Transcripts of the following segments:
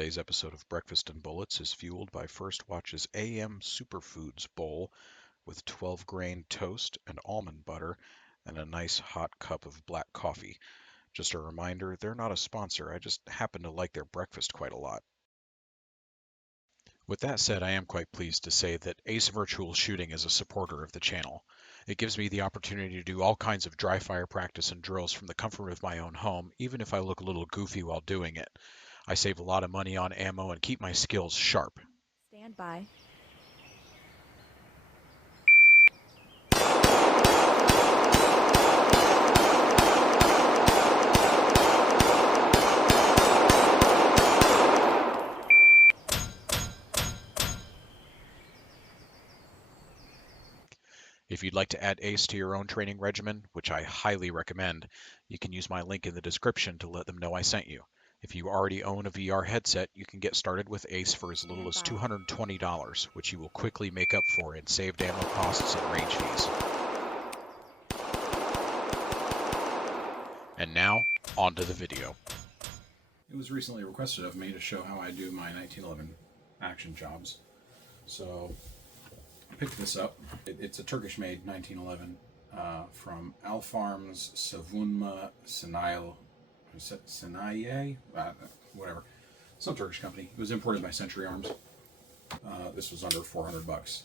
Today's episode of Breakfast and Bullets is fueled by First Watch's AM Superfoods bowl with 12 grain toast and almond butter and a nice hot cup of black coffee. Just a reminder, they're not a sponsor. I just happen to like their breakfast quite a lot. With that said, I am quite pleased to say that Ace Virtual Shooting is a supporter of the channel. It gives me the opportunity to do all kinds of dry fire practice and drills from the comfort of my own home, even if I look a little goofy while doing it. I save a lot of money on ammo and keep my skills sharp. Stand by. If you'd like to add ACE to your own training regimen, which I highly recommend, you can use my link in the description to let them know I sent you. If you already own a VR headset, you can get started with ACE for as little as $220, which you will quickly make up for in saved ammo costs and range fees. And now, on to the video. It was recently requested of me to show how I do my 1911 action jobs. So I picked this up. It's a Turkish-made 1911 from Alfarm's Savunma Sanayi, whatever. Some Turkish company. It was imported by Centurion. This was under 400 bucks.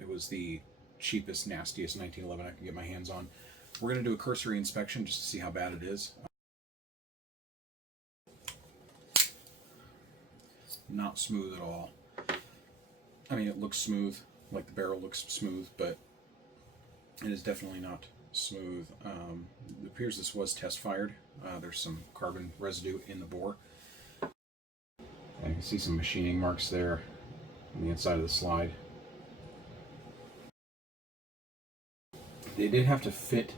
It was the cheapest, nastiest 1911 I could get my hands on. We're going to do a cursory inspection just to see how bad it is. Not smooth at all. I mean, it looks smooth, like the barrel looks smooth, but it is definitely not smooth. It appears this was test fired. There's some carbon residue in the bore. I can see some machining marks there on the inside of the slide. They did have to fit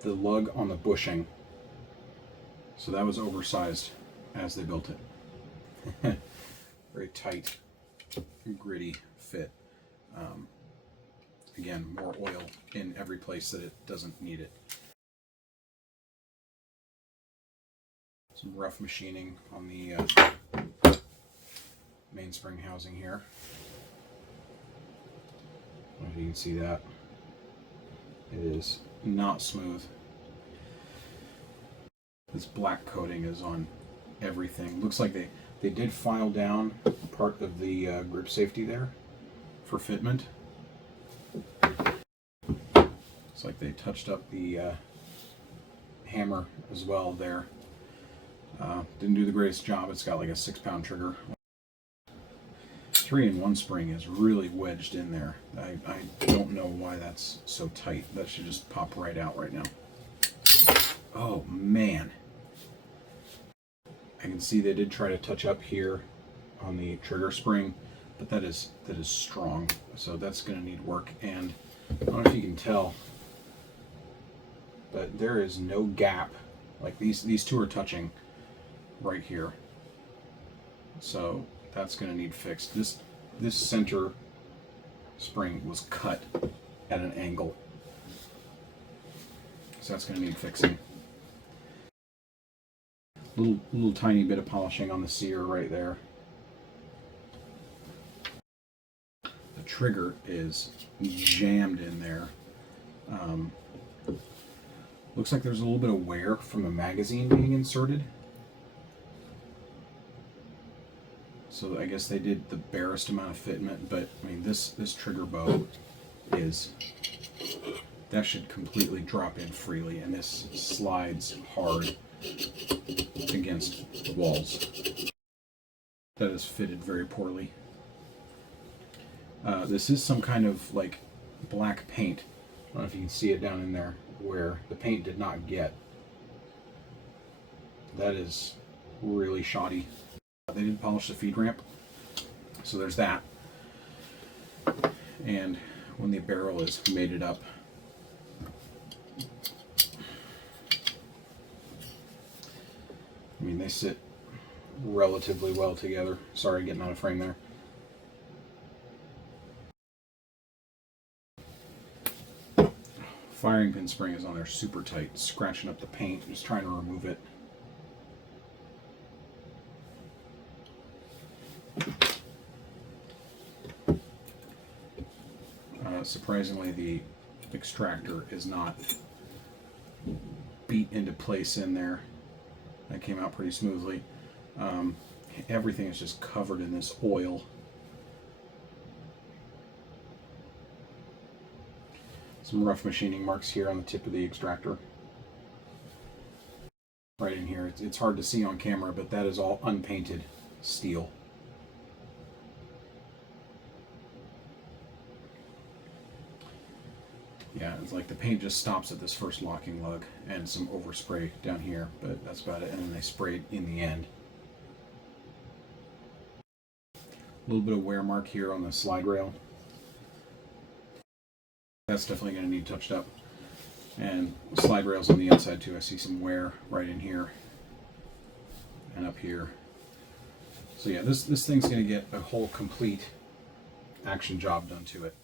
the lug on the bushing, so that was oversized as they built it. Very tight, gritty fit. Again, more oil in every place that it doesn't need it. Some rough machining on the mainspring housing here. I don't know if you can see that. It is not smooth. This black coating is on everything. Looks like they did file down part of the grip safety there for fitment. It's like they touched up the hammer as well there. Didn't do the greatest job. It's got like a 6-pound trigger. 3-in-1 spring is really wedged in there. I don't know why that's so tight. That should just pop right out right now. Oh man. I can see they did try to touch up here on the trigger spring, but that is strong, so that's going to need work. And I don't know if you can tell, but there is no gap. Like these two are touching right here, so that's going to need fixed. This center spring was cut at an angle, so that's going to need fixing. Little tiny bit of polishing on the sear right there. The trigger is jammed in there. Looks like there's a little bit of wear from the magazine being inserted. So I guess they did the barest amount of fitment, but I mean this trigger bow that should completely drop in freely, and this slides hard against the walls. That is fitted very poorly. This is some kind of like black paint. I don't know if you can see it down in there where the paint did not get. That is really shoddy. They didn't polish the feed ramp, so there's that. And when the barrel is mated up, I mean, they sit relatively well together. Sorry, getting out of frame there. Firing pin spring is on there super tight, scratching up the paint, just trying to remove it. Surprisingly, the extractor is not beat into place in there. That came out pretty smoothly. Everything is just covered in this oil. Some rough machining marks here on the tip of the extractor. Right in here. It's hard to see on camera, but that is all unpainted steel. Yeah, it's like the paint just stops at this first locking lug and some overspray down here, but that's about it. And then they sprayed in the end. A little bit of wear mark here on the slide rail. That's definitely going to need touched up. And slide rails on the inside too. I see some wear right in here and up here. So yeah, this thing's going to get a whole complete action job done to it.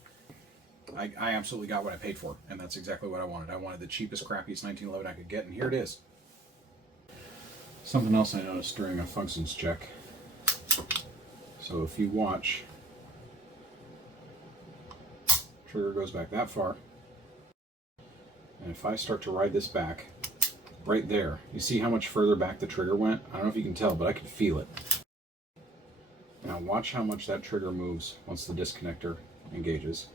I absolutely got what I paid for, and that's exactly what I wanted. I wanted the cheapest, crappiest 1911 I could get, and here it is. Something else I noticed during a functions check. So if you watch, trigger goes back that far, and if I start to ride this back, right there, you see how much further back the trigger went? I don't know if you can tell, but I can feel it. Now watch how much that trigger moves once the disconnector engages.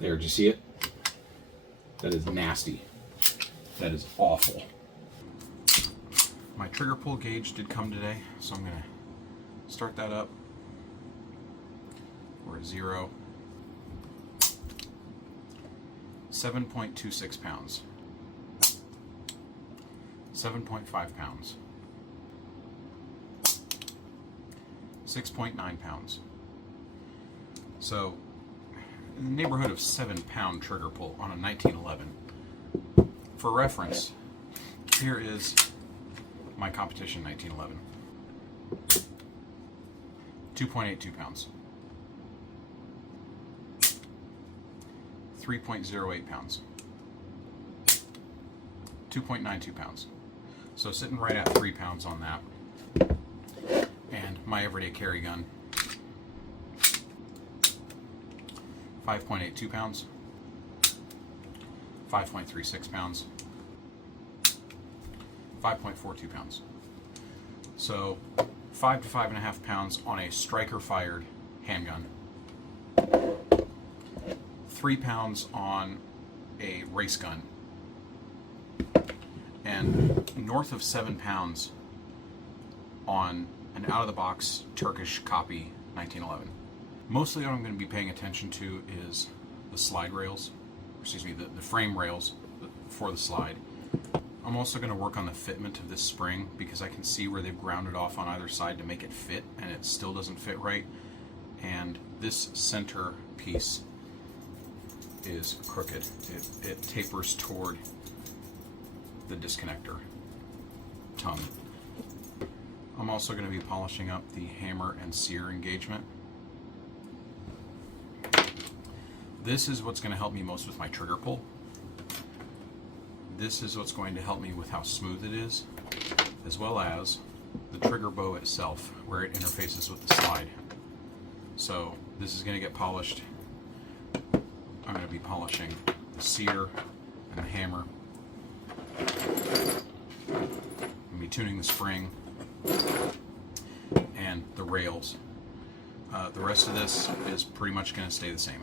There, did you see it? That is nasty. That is awful. My trigger pull gauge did come today, so I'm going to start that up. We're at 0. 7.26 pounds. 7.5 pounds. 6.9 pounds. So, in the neighborhood of 7-pound trigger pull on a 1911. For reference, here is my competition 1911. 2.82 pounds. 3.08 pounds. 2.92 pounds. So sitting right at 3 pounds on that. And my everyday carry gun, 5.82 pounds, 5.36 pounds, 5.42 pounds. So 5 to 5.5 pounds on a striker fired handgun, 3 pounds on a race gun, and north of 7 pounds on an out-of-the-box Turkish copy 1911. Mostly what I'm going to be paying attention to is the slide rails, excuse me, the frame rails for the slide. I'm also going to work on the fitment of this spring because I can see where they've ground it off on either side to make it fit, and it still doesn't fit right. And this center piece is crooked. It tapers toward the disconnector tongue. I'm also going to be polishing up the hammer and sear engagement. This is what's going to help me most with my trigger pull. This is what's going to help me with how smooth it is, as well as the trigger bow itself, where it interfaces with the slide. So this is going to get polished. I'm going to be polishing the sear and the hammer. I'm going to be tuning the spring and the rails. The rest of this is pretty much going to stay the same.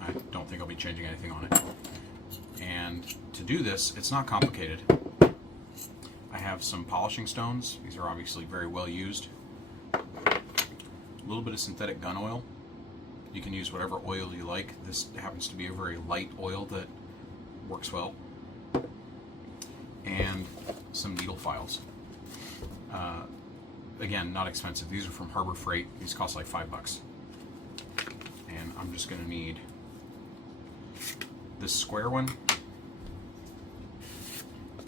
I don't think I'll be changing anything on it. And to do this, it's not complicated. I have some polishing stones. These are obviously very well used. A little bit of synthetic gun oil. You can use whatever oil you like. This happens to be a very light oil that works well. And some needle files. Again, not expensive. These are from Harbor Freight. These cost like $5. And I'm just going to need this square one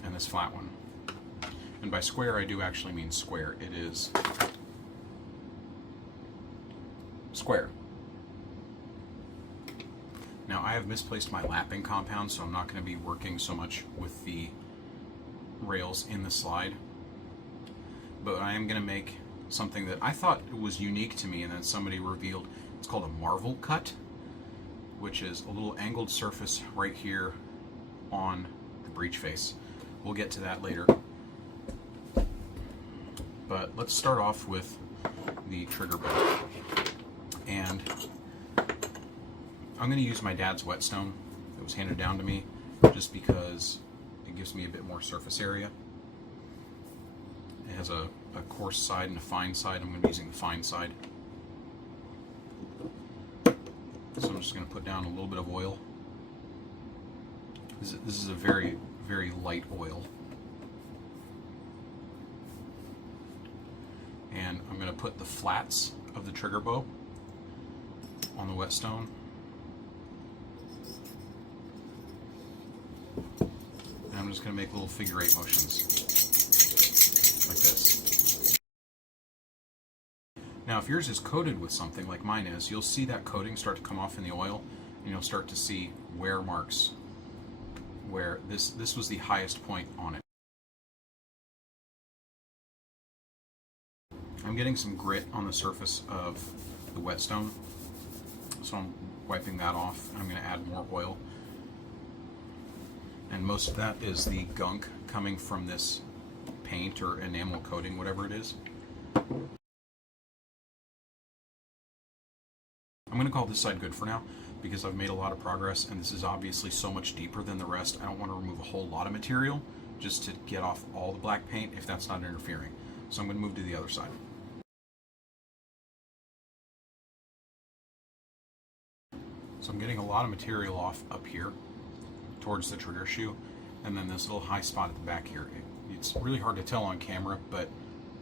and this flat one. And by square, I do actually mean square. It is square. Now, I have misplaced my lapping compound, so I'm not going to be working so much with the rails in the slide. But I am going to make something that I thought was unique to me, and then somebody revealed It's called a marvel cut, which is a little angled surface right here on the breech face. We'll get to that later. But let's start off with the trigger bow. And I'm going to use my dad's whetstone that was handed down to me just because it gives me a bit more surface area. It has a coarse side and a fine side. I'm going to be using the fine side. So I'm just going to put down a little bit of oil. This is a very, very light oil. And I'm going to put the flats of the trigger bow on the whetstone. And I'm just going to make little figure 8 motions like this. Now if yours is coated with something like mine is, you'll see that coating start to come off in the oil, and you'll start to see wear marks where this was the highest point on it. I'm getting some grit on the surface of the whetstone, so I'm wiping that off. I'm going to add more oil. And most of that is the gunk coming from this paint or enamel coating, whatever it is. I'm going to call this side good for now because I've made a lot of progress, and this is obviously so much deeper than the rest. I don't want to remove a whole lot of material just to get off all the black paint if that's not interfering. So I'm going to move to the other side. So I'm getting a lot of material off up here towards the trigger shoe, and then this little high spot at the back here. It's really hard to tell on camera, but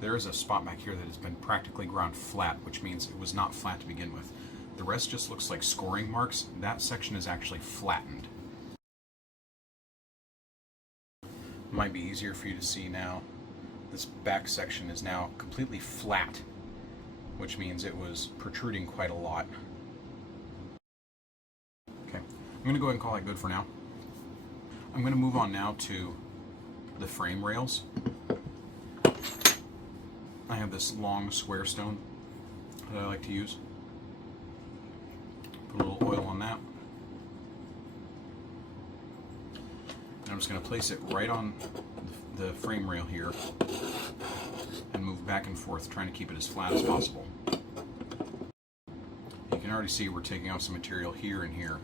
there is a spot back here that has been practically ground flat, which means it was not flat to begin with. The rest just looks like scoring marks. That section is actually flattened. Might be easier for you to see now. This back section is now completely flat, which means it was protruding quite a lot. Okay, I'm going to go ahead and call that good for now. I'm going to move on now to the frame rails. I have this long square stone that I like to use. Put a little oil on that. And I'm just going to place it right on the frame rail here and move back and forth, trying to keep it as flat as possible. You can already see we're taking off some material here and here.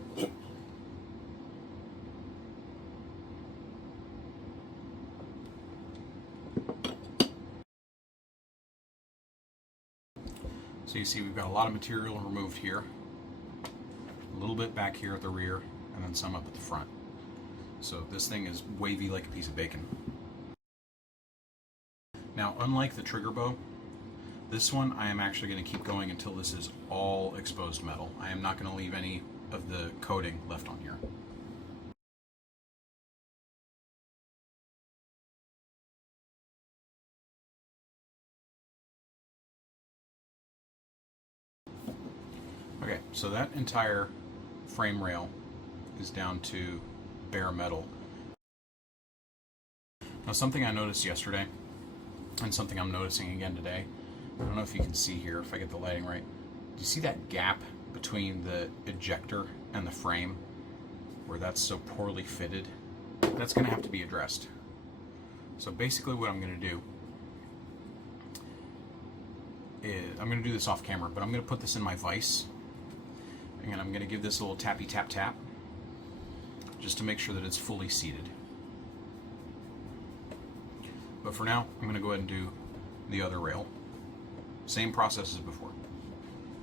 So you see we've got a lot of material removed here, a little bit back here at the rear, and then some up at the front. So this thing is wavy like a piece of bacon. Now, unlike the trigger bow, this one I am actually going to keep going until this is all exposed metal. I am not going to leave any of the coating left on here. Okay, so that entire frame rail is down to bare metal. Now, something I noticed yesterday, and something I'm noticing again today, I don't know if you can see here, if I get the lighting right. Do you see that gap between the ejector and the frame, where that's so poorly fitted? That's going to have to be addressed. So basically what I'm going to do is, I'm going to do this off camera, but I'm going to put this in my vise, and I'm going to give this a little tappy tap tap, just to make sure that it's fully seated. But for now, I'm going to go ahead and do the other rail. Same process as before.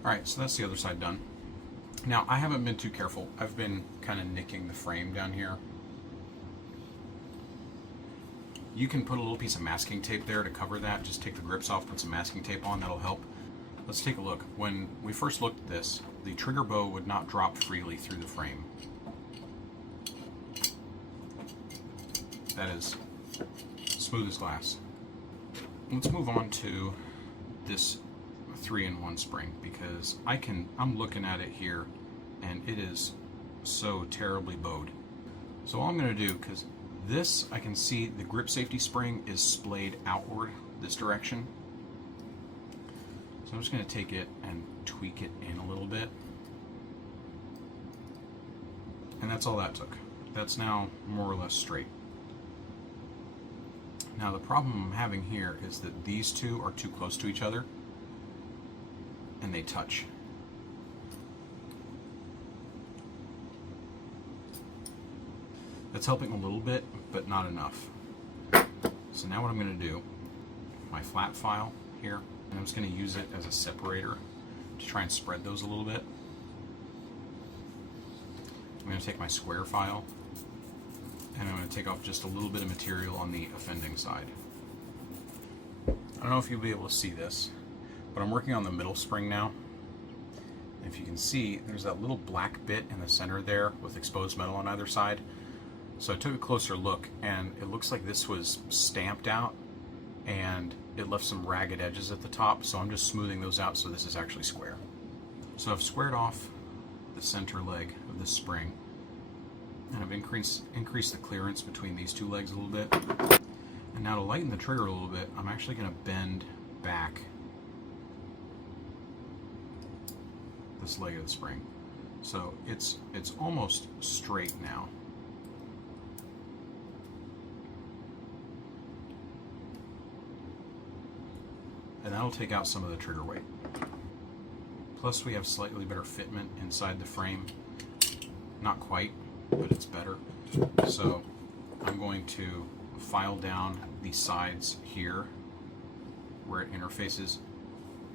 Alright, so that's the other side done. Now, I haven't been too careful. I've been kind of nicking the frame down here. You can put a little piece of masking tape there to cover that. Just take the grips off, put some masking tape on, that'll help. Let's take a look. When we first looked at this, the trigger bow would not drop freely through the frame. That is smooth as glass. Let's move on to this 3-in-1 spring, because I'm looking at it here and it is so terribly bowed. So all I'm going to do, because this, I can see the grip safety spring is splayed outward this direction. So So I'm just going to take it and tweak it in a little bit. And that's all that took. That's now more or less straight. Now the problem I'm having here is that these two are too close to each other and they touch. That's helping a little bit, but not enough. So now what I'm going to do, my flat file here, and I'm just going to use it as a separator to try and spread those a little bit. I'm going to take my square file and I'm going to take off just a little bit of material on the offending side. I don't know if you'll be able to see this, but I'm working on the middle spring now. And if you can see, there's that little black bit in the center there with exposed metal on either side. So I took a closer look and it looks like this was stamped out and it left some ragged edges at the top, so I'm just smoothing those out so this is actually square. So I've squared off the center leg of this spring and I've increased the clearance between these two legs a little bit. And now to lighten the trigger a little bit, I'm actually going to bend back this leg of the spring. So it's almost straight now. And that'll take out some of the trigger weight. Plus we have slightly better fitment inside the frame. Not quite, but it's better. So I'm going to file down the sides here where it interfaces.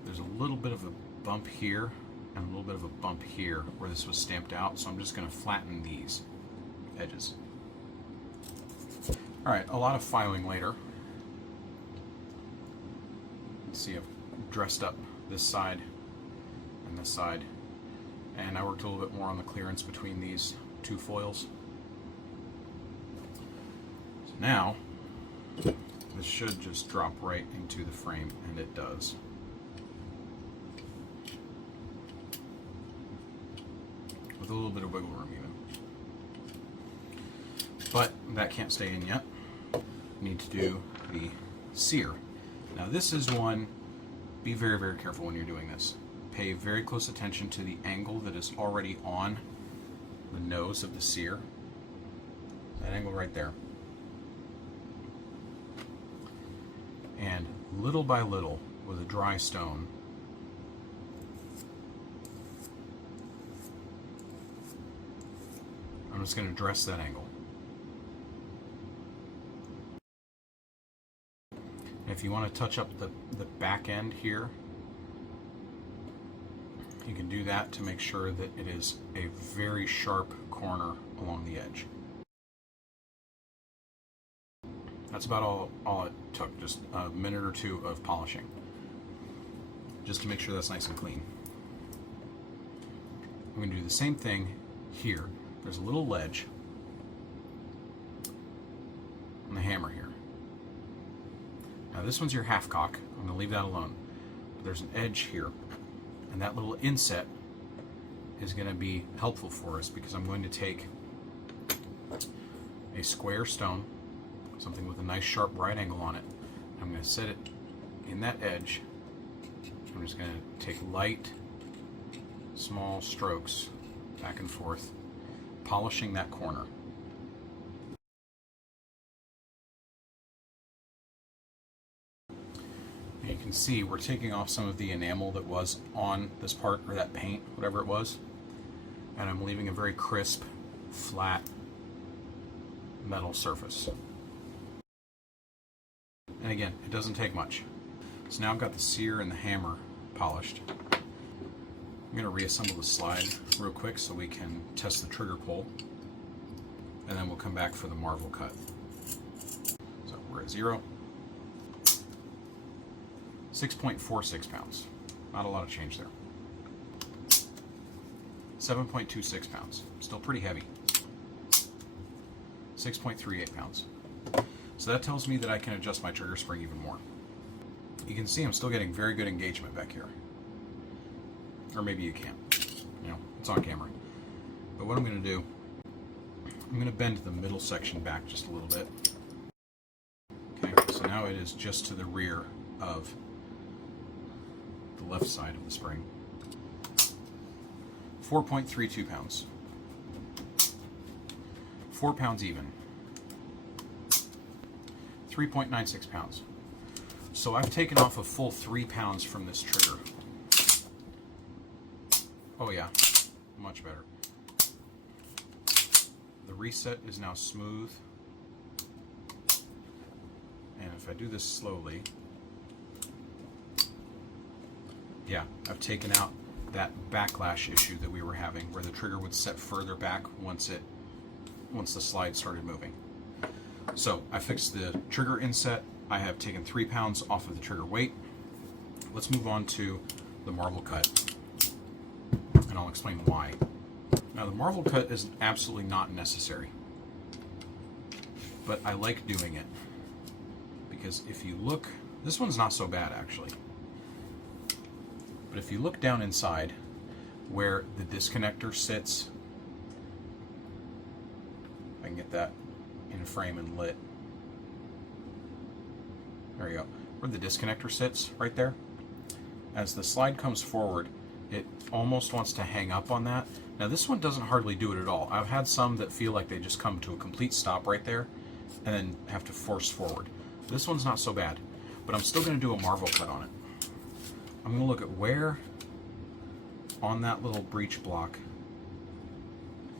There's a little bit of a bump here and a little bit of a bump here where this was stamped out, so I'm just going to flatten these edges. Alright, a lot of filing later. See, I've dressed up this side and this side, and I worked a little bit more on the clearance between these two foils. So now this should just drop right into the frame, and it does. With a little bit of wiggle room even. But that can't stay in yet. Need to do the sear. Now this is one, be very, very careful when you're doing this. Pay very close attention to the angle that is already on the nose of the sear. That angle right there. And little by little, with a dry stone, I'm just going to dress that angle. If you want to touch up the back end here, you can do that to make sure that it is a very sharp corner along the edge. That's about all it took, just a minute or two of polishing, just to make sure that's nice and clean. I'm going to do the same thing here. There's a little ledge on the hammer here. Now this one's your half cock. I'm going to leave that alone. But there's an edge here, and that little inset is going to be helpful for us because I'm going to take a square stone, something with a nice sharp right angle on it. I'm going to set it in that edge. I'm just going to take light, small strokes back and forth, polishing that corner. You can see we're taking off some of the enamel that was on this part, or that paint, whatever it was, and I'm leaving a very crisp, flat metal surface. And again, it doesn't take much. So now I've got the sear and the hammer polished. I'm going to reassemble the slide real quick so we can test the trigger pull, and then we'll come back for the marvel cut. So we're at 0. 6.46 pounds. Not a lot of change there. 7.26 pounds. Still pretty heavy. 6.38 pounds. So that tells me that I can adjust my trigger spring even more. You can see I'm still getting very good engagement back here. Or maybe you can't. You know, it's on camera. But what I'm going to do, I'm going to bend the middle section back just a little bit. Okay, so now it is just to the rear of the the left side of the spring. 4.32 pounds. 4 pounds even. 3.96 pounds. So I've taken off a full 3 pounds from this trigger. Oh yeah, much better. The reset is now smooth. And if I do this slowly, yeah, I've taken out that backlash issue that we were having where the trigger would set further back once the slide started moving. So I fixed the trigger inset. I have taken 3 pounds off of the trigger weight. Let's move on to the marble cut, and I'll explain why. Now the marble cut is absolutely not necessary, but I like doing it because if you look, this one's not so bad actually, but if you look down inside where the disconnector sits, if I can get that in frame and lit. There you go. Where the disconnector sits, right there. As the slide comes forward, it almost wants to hang up on that. Now this one doesn't hardly do it at all. I've had some that feel like they just come to a complete stop right there and then have to force forward. This one's not so bad, but I'm still going to do a marble cut on it. I'm going to look at where on that little breech block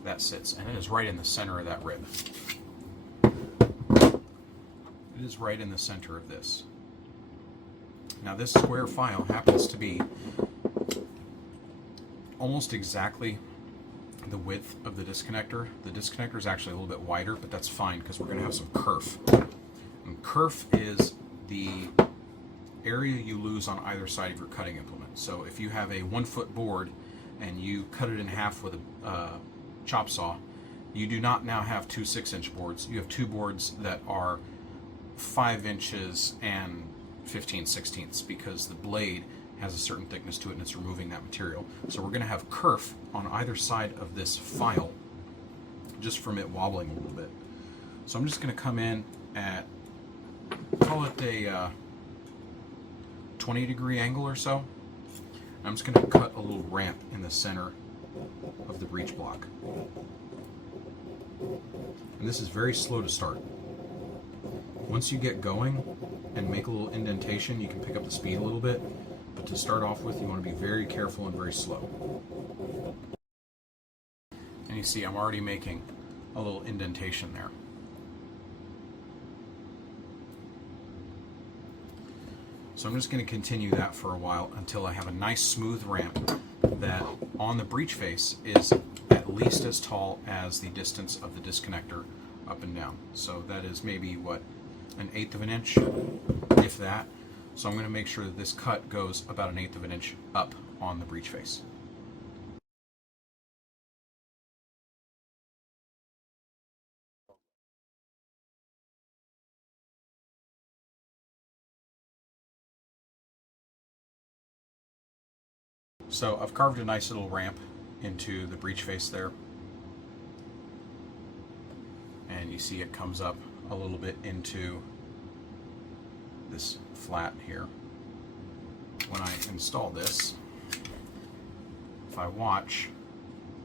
that sits, and it is right in the center of that rib. It is right in the center of this. Now this square file happens to be almost exactly the width of the disconnector. The disconnector is actually a little bit wider, but that's fine because we're going to have some kerf. And kerf is the area you lose on either side of your cutting implement. So if you have a 1-foot board and you cut it in half with a chop saw, you do not now have 2 6-inch boards. You have 2 boards that are 5 inches and 15/16 because the blade has a certain thickness to it and it's removing that material. So we're going to have kerf on either side of this file just from it wobbling a little bit. So I'm just going to come in at, call it a 20-degree angle or so. I'm just going to cut a little ramp in the center of the breech block. And this is very slow to start. Once you get going and make a little indentation, you can pick up the speed a little bit. But to start off with, you want to be very careful and very slow. And you see I'm already making a little indentation there. So I'm just going to continue that for a while until I have a nice smooth ramp that on the breech face is at least as tall as the distance of the disconnector up and down. So that is maybe, what, 1/8 of an inch, if that. So I'm going to make sure that this cut goes about 1/8 of an inch up on the breech face. So I've carved a nice little ramp into the breech face there. And you see it comes up a little bit into this flat here. When I install this, if I watch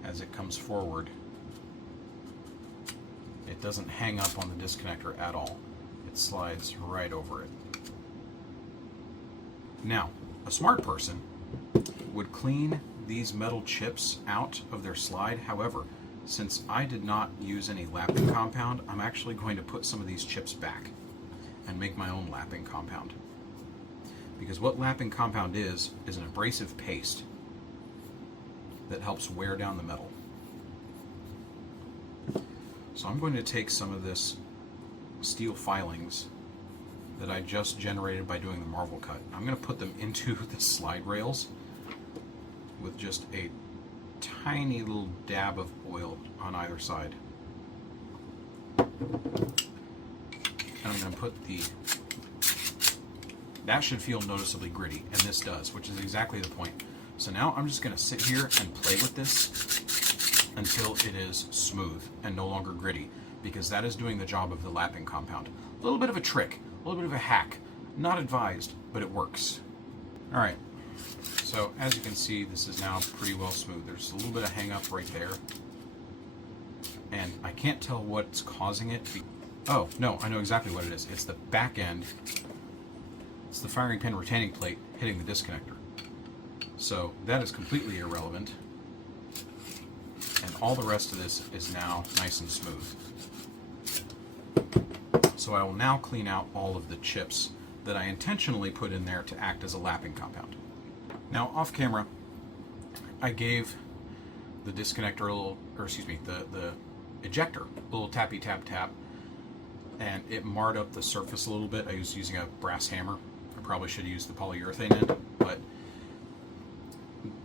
as it comes forward, it doesn't hang up on the disconnector at all. It slides right over it. Now, a smart person would clean these metal chips out of their slide. However, since I did not use any lapping compound, I'm actually going to put some of these chips back and make my own lapping compound. Because what lapping compound is an abrasive paste that helps wear down the metal. So I'm going to take some of this steel filings that I just generated by doing the marble cut. I'm going to put them into the slide rails with just a tiny little dab of oil on either side. And I'm going to put that should feel noticeably gritty, and this does, which is exactly the point. So now I'm just going to sit here and play with this until it is smooth and no longer gritty, because that is doing the job of the lapping compound. A little bit of a trick, a little bit of a hack. Not advised, but it works. All right. So as you can see, this is now pretty well smooth. There's a little bit of hang up right there, and I can't tell what's causing it. Oh, no, I know exactly what it is. It's the back end. It's the firing pin retaining plate hitting the disconnector. So that is completely irrelevant. And all the rest of this is now nice and smooth. So I will now clean out all of the chips that I intentionally put in there to act as a lapping compound. Now off camera, I gave the disconnector a little, or excuse me, the ejector a little tappy tap tap, and it marred up the surface a little bit. I was using a brass hammer. I probably should have used the polyurethane end, but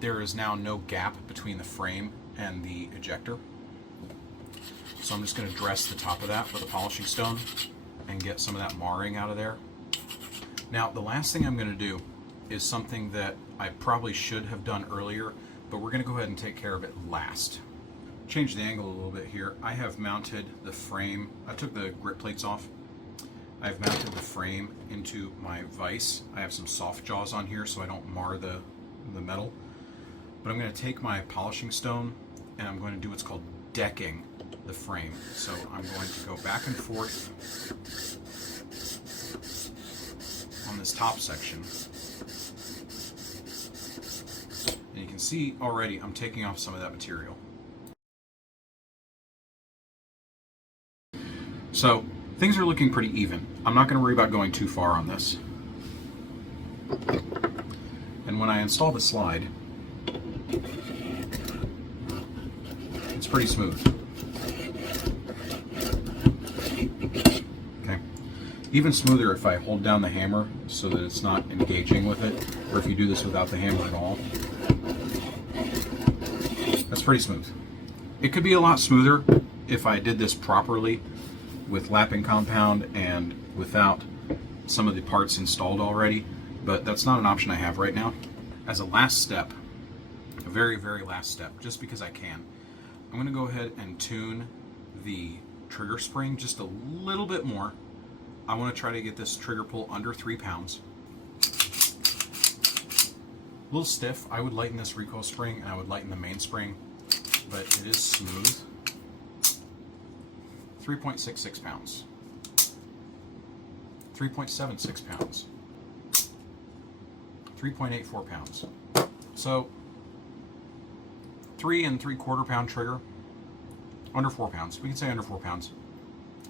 there is now no gap between the frame and the ejector. So I'm just going to dress the top of that with a polishing stone and get some of that marring out of there. Now the last thing I'm going to do is something that I probably should have done earlier, but we're going to go ahead and take care of it last. Change the angle a little bit here. I have mounted the frame. I took the grip plates off. I've mounted the frame into my vise. I have some soft jaws on here so I don't mar the metal. But I'm going to take my polishing stone and I'm going to do what's called decking the frame. So I'm going to go back and forth on this top section. And you can see already I'm taking off some of that material. So things are looking pretty even. I'm not going to worry about going too far on this. And when I install the slide, it's pretty smooth. Okay. Even smoother if I hold down the hammer so that it's not engaging with it, or if you do this without the hammer at all. That's pretty smooth. It could be a lot smoother if I did this properly with lapping compound and without some of the parts installed already, but that's not an option I have right now. As a last step, a very, very last step, just because I can, I'm going to go ahead and tune the trigger spring just a little bit more. I want to try to get this trigger pull under 3 pounds. A little stiff. I would lighten this recoil spring and I would lighten the mainspring, but it is smooth. 3.66 pounds. 3.76 pounds. 3.84 pounds. So 3 3/4 pound trigger, under 4 pounds. We can say under 4 pounds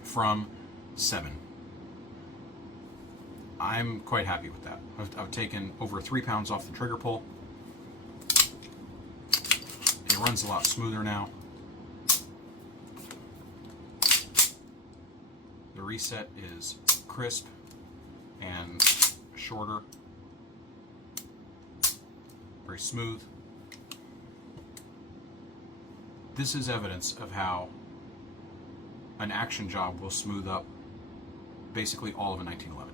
from 7. I'm quite happy with that. I've taken over 3 pounds off the trigger pull. It runs a lot smoother now. The reset is crisp and shorter. Very smooth. This is evidence of how an action job will smooth up basically all of a 1911.